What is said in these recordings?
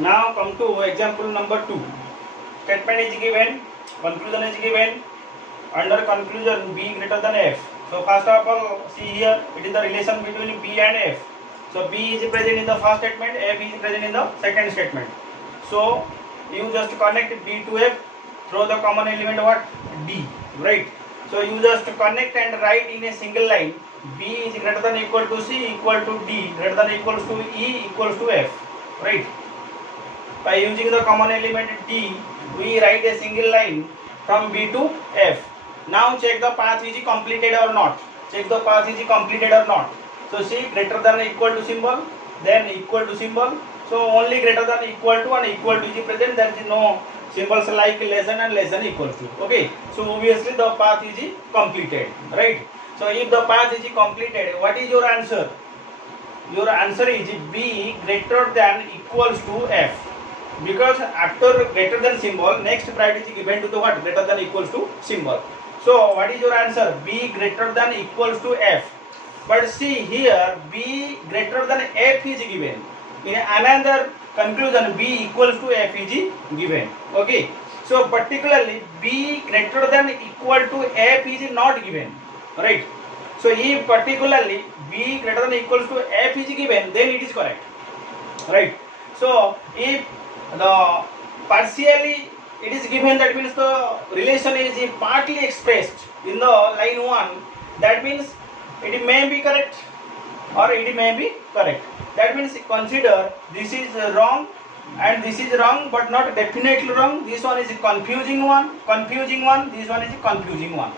Now come to example number 2. Statement is given, conclusion is given. Under conclusion, B greater than F. So first of all, see here, it is the relation between B and F. So B is present in the first statement, F is present in the second statement. So you just connect B to F, throw the common element what? D, right? So you just connect and write in a single line, B is greater than equal to C equal to D greater than equals to E equals to F, right? By using the common element D, we write a single line from B to F. Now check the path is completed or not. Check the path is completed or not. So see, greater than equal to symbol, then equal to symbol. So only greater than equal to and equal to is present. There is no symbols like less than and less than equal to. Okay. So obviously the path is completed, right? So if the path is completed, what is your answer? Your answer is B greater than equals to F. Because after greater than symbol, next priority is given to the what? Greater than equals to symbol. So what is your answer? B greater than equals to F. But see here, B greater than F is given. In another conclusion, B equals to F is given. Okay. So particularly B greater than equal to F is not given. Right. So if particularly B greater than equals to F is given, then it is correct. Right. So if the partially it is given, that means the relation is partly expressed in the line 1, that means it may be correct or it may be correct. That means consider this is wrong and this is wrong but not definitely wrong. This one is confusing one, this one is confusing one,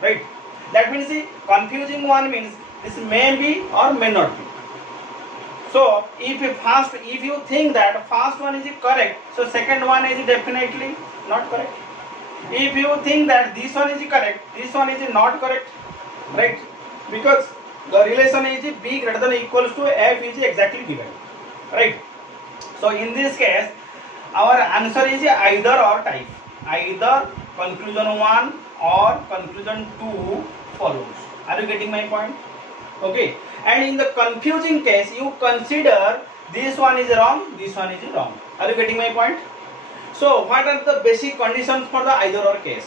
right? That means the confusing one means this may be or may not be. So if you think that first one is correct, so second one is definitely not correct. If you think that this one is correct, this one is not correct, right? Because the relation is B greater than equals to F is exactly given, right? So in this case, our answer is either or type. Either conclusion 1 or conclusion 2 follows. Are you getting my point? Okay. And in the confusing case, you consider this one is wrong, this one is wrong. Are you getting my point? So what are the basic conditions for the either or case?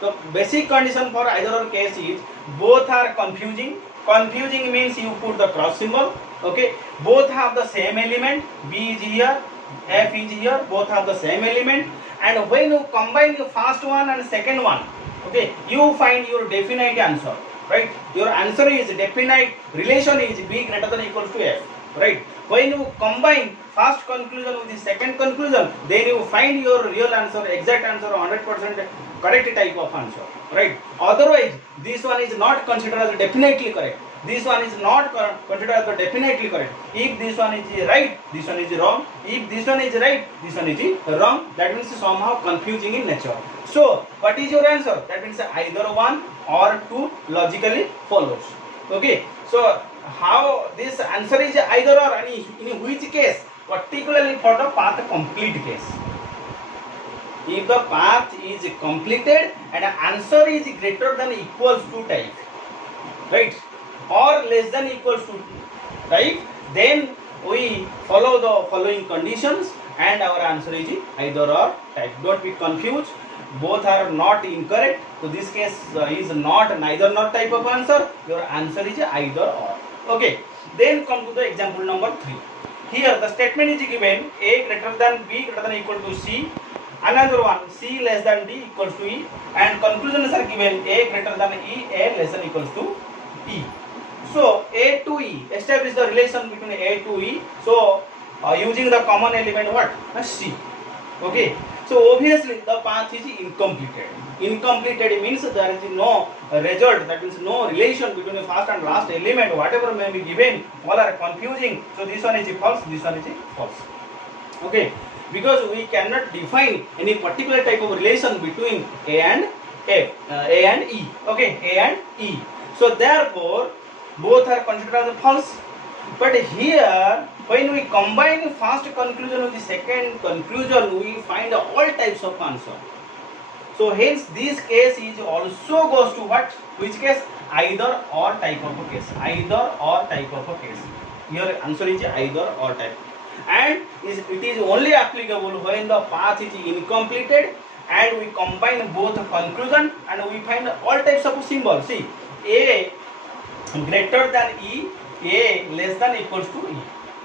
The basic condition for either or case is both are confusing. Confusing means you put the cross symbol. Okay. Both have the same element. B is here, F is here. Both have the same element. And when you combine the first one and second one, okay, you find your definite answer. Right? Your answer is definite relation is B greater than equals to F. Right? When you combine first conclusion with the second conclusion, then you find your real answer, exact answer, 100% correct type of answer. Right? Otherwise, this one is not considered as definitely correct. This one is not considered as definitely correct. If this one is right, this one is wrong. If this one is right, this one is wrong. That means somehow confusing in nature. So, what is your answer? That means either one or two logically follows. Okay. So, how this answer is either or, in which case? Particularly for the path complete case. If the path is completed and answer is greater than equals to type, right, or less than equals to type, then we follow the following conditions and our answer is either or type. Don't be confused. Both are not incorrect. So this case is not neither nor type of answer. Your answer is either or. Okay. Then come to the example number 3. Here the statement is given A greater than B greater than equal to C. Another one, C less than D equals to E. And conclusions are given A greater than E, A less than equals to E. So A to E, establish the relation between A to E. So using the common element what? C. Okay. So obviously the path is incompleted. Incompleted means there is no result, that means no relation between the first and last element, whatever may be given, all are confusing. So this one is false, this one is false. Okay. Because we cannot define any particular type of relation between A and F, A and E. Okay, A and E. So therefore, both are considered as false. But here, when we combine first conclusion with the second conclusion, we find all types of answer. So hence, this case is also goes to what? Which case? Either or type of a case. Either or type of a case. Here answer is either or type. and it is only applicable when the path is incompleted and we combine both conclusion and we find all types of symbols. See, A greater than E, A less than equals to E,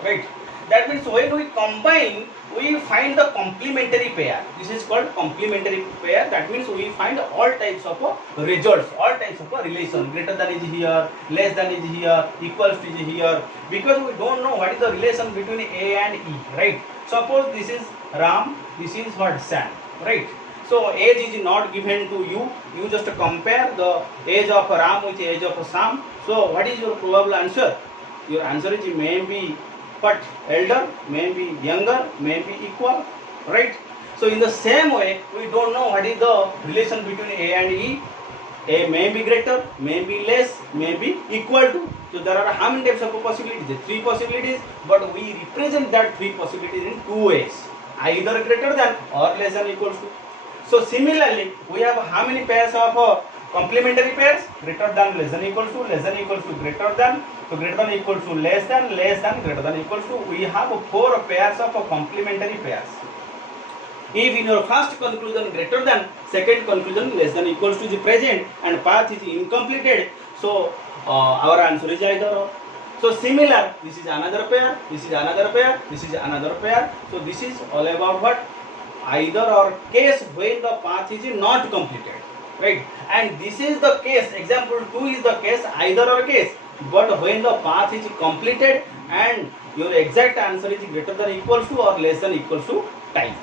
right? That means when we combine, we find the complementary pair. This is called complementary pair. That means we find all types of results, all types of relation. Greater than is here, less than is here, equals to is here. Because we don't know what is the relation between A and E, right? Suppose this is Ram, this is what Sam, right? So age is not given to you. You just compare the age of Ram with age of Sam. So what is your probable answer? Your answer is maybe but elder, maybe younger, maybe equal, right? So in the same way, we don't know what is the relation between A and E. A may be greater, may be less, may be equal to. So there are how many types of possibilities? 3 possibilities, but we represent that 3 possibilities in 2 ways, either greater than or less than equals to. So similarly, we have how many pairs of complementary pairs? Greater than, less than equals to, less than equals to, greater than. So greater than equals to, less than, greater than equals to. We have 4 pairs of complementary pairs. If in your first conclusion greater than, second conclusion less than equals to is present and path is incompleted, so our answer is either or. So similar, this is another pair, this is another pair, this is another pair. So this is all about what? Either or case when the path is not completed, right? And this is the case, example 2 is the case, either or case. But when the path is completed and your exact answer is greater than equals to or less than equals to type,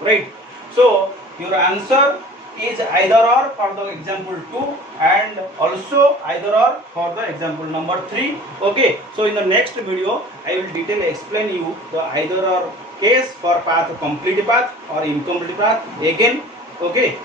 right? So your answer is either or for the example 2 and also either or for the example number 3. Okay, so in the next video I will detail explain you the either or case for path, complete path or incomplete path again. Okay.